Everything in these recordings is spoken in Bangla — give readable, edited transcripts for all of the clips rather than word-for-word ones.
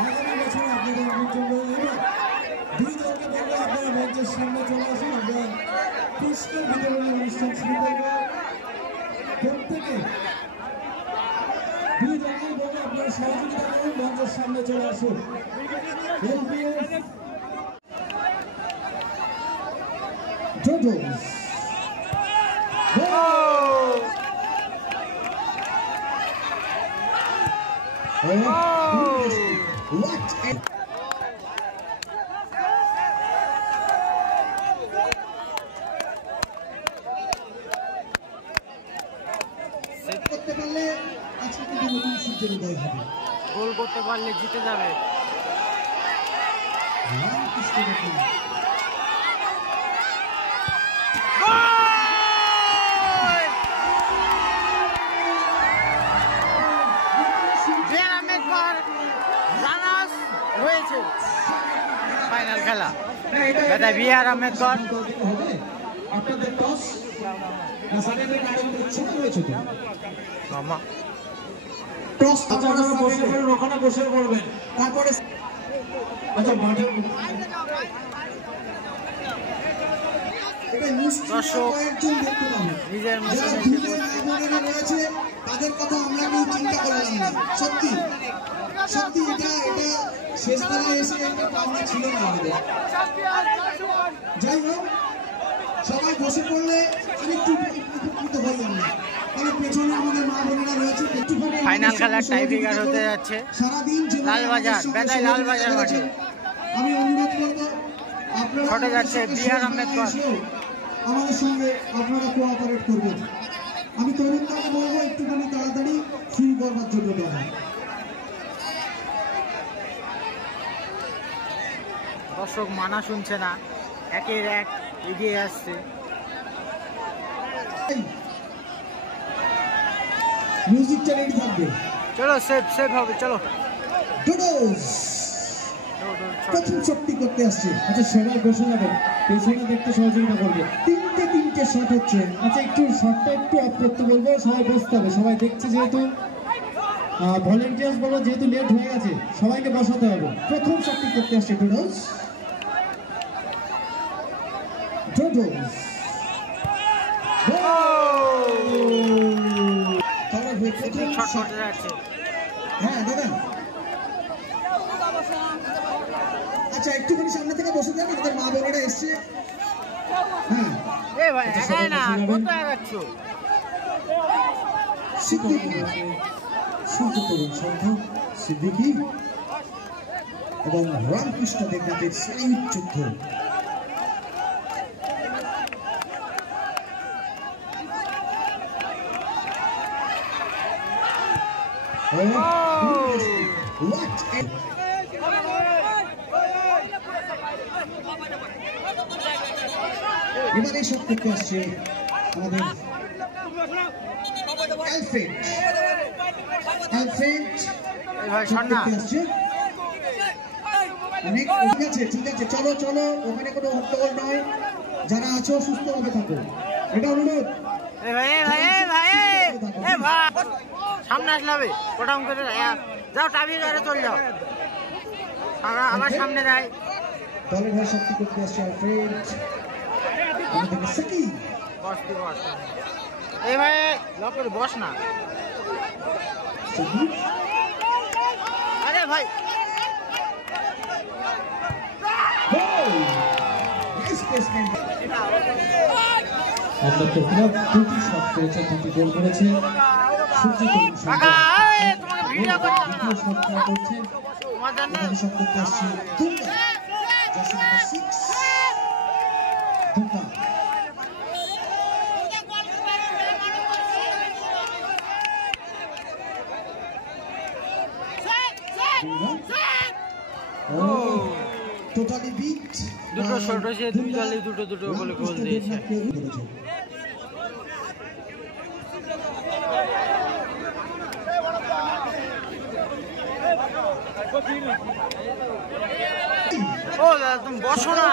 আগামী বছর আপনাদের অনেক জন্য দুই দলকে বলবো আপনারা মঞ্চের সামনে চলে আসুন। আমরা পুরস্কার বিতরণের অনুষ্ঠান শুরু করব। প্রত্যেকে দুই দলকে বলবো আপনারা সহযোগিতা করুন, মঞ্চের সামনে চলে আসুন। করতে পারলে আজকে কিন্তু নতুন সূর্যের উদয় হবে। গোল করতে পারলে জিতে যাবে। হয়েছে ফাইনাল খেলা বেটা বিআর আম্বেদকর। আপনাদের টস ছোট হয়েছে তো মামা টস আপনারা বসে পড়বেন, ওখানে বসে পড়বেন। তারপরে আচ্ছা মাঠে দর্শক নিজের মতো রয়েছে, তাদের কথা আমরা কেউ চিন্তা করলাম না। সত্যি সত্যি এটা শেষ বেলায় এসে একটা পাওনা ছিল না আমাদের। যাই হোক, সবাই বসে পড়লে আরেকটু উপকৃত হই আমরা, কারণ পেছনে আমাদের মা বোনেরা রয়েছে। ফাইনাল খেলার টাইব্রেকার হতে যাচ্ছে সারাদিন লালবাজার বেতাই লালবাজার মাঠে। আমি অনুরোধ করবো আপনারা ছুটে যাচ্ছে বিআর আম্বেদকর। আমাদের সঙ্গে আপনারা কোঅপারেট করবেন। আমি তরুণদাকে বলবো একটুখানি তাড়াতাড়ি শুরু করবার জন্য দাদা। দর্শক মানা শুনছে না, একের এক এগিয়ে আসছে। মিউজিকটা রেডি থাকবে। চলো সেভ হবে। চলো প্রথম শক্তি করতে আসছে। আচ্ছা সবাই বসে যাবেন, পেছনে দেখতে সহযোগিতা করবে। তিনটে শট হচ্ছে। আচ্ছা একটু শটটা একটু অফ করতে বলবো, সবাই বসতে হবে। সবাই দেখছে যেহেতু ভলেন্টিয়ার্স বলো, যেহেতু লেট হয়ে গেছে সবাইকে বসাতে হবে। প্রথম শক্তি করতে আসছে ডোডোস। হ্যাঁ দাদা, আচ্ছা একটুখানি সামনে থেকে বসে যান, আমাদের মা বোনেরা এসছে। হ্যাঁ সিদ্দিকী এবং রামকৃষ্ণ দেবনাথের সেই যুদ্ধ। এবারে শট করতে আসছে আমাদের অ্যালফ্রেড। ঠিক আছে চলো চলো, ওখানে কোনো হট্টগোল নয়। যারা আছো সুস্থ ভাবে থাকো, এটা অনুরোধ। সামনে আসলে হবে, প্রথম করে যাও টাবি ধরে চলে যাও, আবার সামনে যায়। দলের হয়ে শক্তি করতে আসছে অ্যালফ্রেড। এই ভাই লক করে বস না। আরে ভাই দুটি শট করেছে, দুটি গোল করেছে। শট করতে আসছে টোটালি বিট। দুটো শট হয়েছে, দুই দলে দুটো বলে গোল দিয়েছে। ও দাদা তুমি বসো না।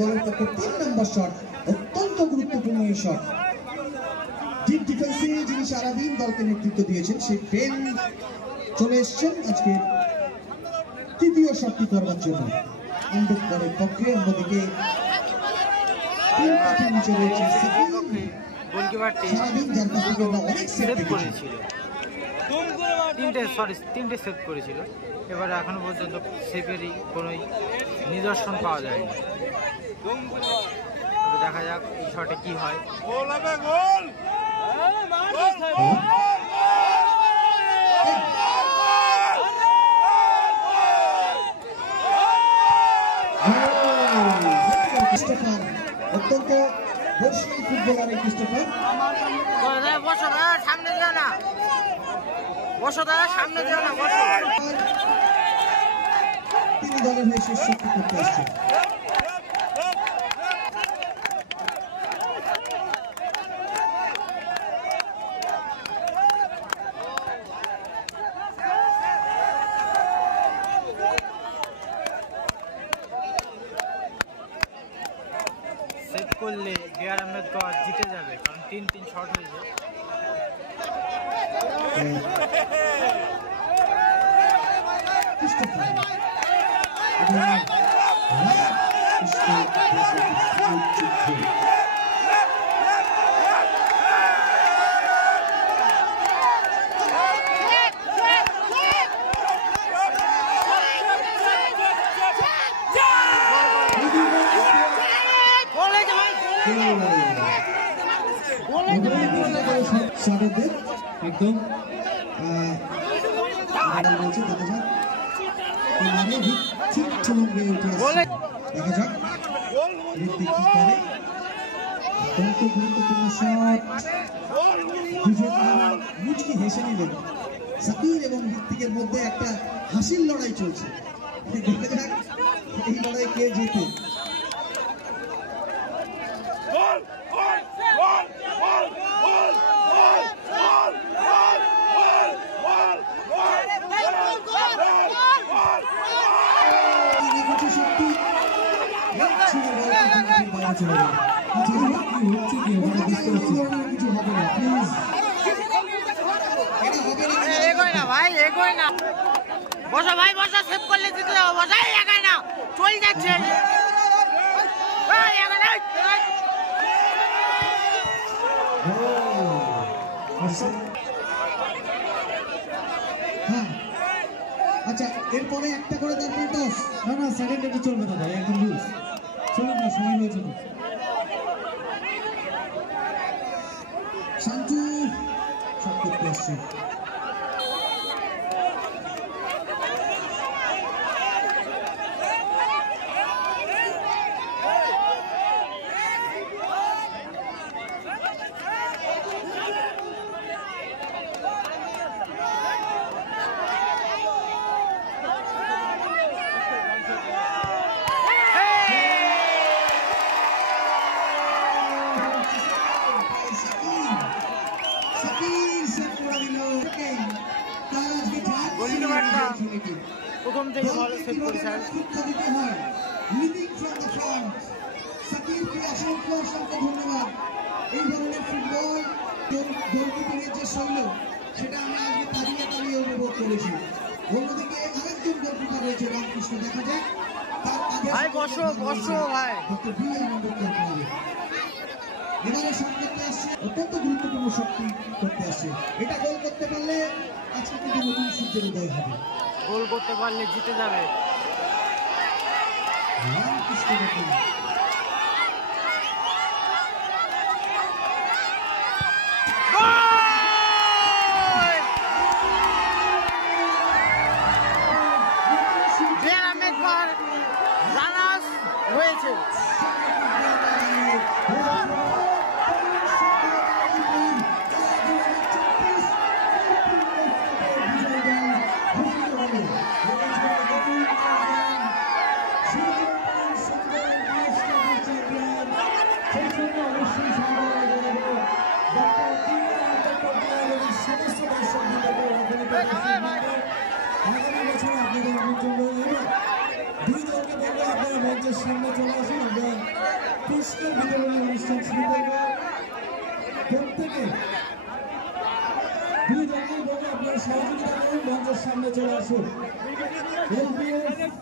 দলের পক্ষে 3 নম্বর শট অত্যন্ত অত্যন্ত গুরুত্বপূর্ণ এই শট। ডিপ ডিফেন্সে যিনি সারাদিন দলকে নেতৃত্ব দিয়েছেন সেই বেন চলে এসছেন আজকে তৃতীয় শটটি করবার জন্য আম্বেদকরের পক্ষে। অন্যদিকে নিচে রয়েছে সারাদিন যার কাছ থেকে আমরা অনেক সেভ করেছিল, তিনটে সেভ করেছিল। এবারে এখনো পর্যন্ত সেভেরই কোনো নিদর্শন পাওয়া যায়নি। দেখা যাক এই শটে কি হয়। অত্যন্ত বর্ষী ফুটবলার এই ক্রিস্টোফার। বসো দাদা, সামনে দিও না, বসো দাদা, সামনে দিও না, বসো। তিনি দলের হয়ে শেষ শক্তি করতে আসছেন। সেভ করলে বিআর আম্বেদকর জিতে যাবে, কারণ 3-3 শট হয়েছে। একদম দেখা যাক ঋত্বিক কি করে। অত্যন্ত গুরুত্বপূর্ণ শট, দুজন মুচকি হেসে নিলেন। সাকির এবং ঋত্বিকের মধ্যে একটা হাসির লড়াই চলছে, দেখা যাক এই লড়াই কে জেতে। বসো ভাই, বসো, সেভ করলে জিতে যাবো। বসো, এগায় না, চলে যাচ্ছে। আচ্ছা, এরপরে একটা করে তারপর 10। না না, সেকেন্ড এটা চলবে দাদা, একদম লুজ চলুন না, সময় হয়েছে না। শান্তু শট করতে আসছে। প্রথম থেকে বল সেভ করেছে। সাকিবকে অসংখ্য অসংখ্য ধন্যবাদ। এই ধরনের ফুটবল গোলকিপারের যে শৈল, সেটা আমরা আগে তাড়িয়ে তাড়িয়ে অনুভব করেছি। অন্যদিকে আরেকজন গোলকিপার রয়েছে রামকৃষ্ণ, দেখা যাক তার ভাই বসো, বসো ভাই। এবারে শট করতে আসছে, অত্যন্ত গুরুত্বপূর্ণ শক্তি করতে আসছে। এটা গোল করতে পারলে আজকে কিন্তু নতুন সূর্যের উদয় হবে। গোল করতে পারলে জিতে যাবে। রামকৃষ্ণ দেখুন, বিআর আম্বেদকর রানার্স হয়েছে। আগামী বছর আপনাদের আমন্ত্রণ রইল। দুই দলকে বলবো আপনারা মঞ্চের সামনে চলে আসুন, আমরা পুরস্কার বিতরণের অনুষ্ঠান শুরু করবো। প্রত্যেকে দুই দলই বলে আপনারা সহযোগিতা করুন, মঞ্চের সামনে চলে আসুন। LPF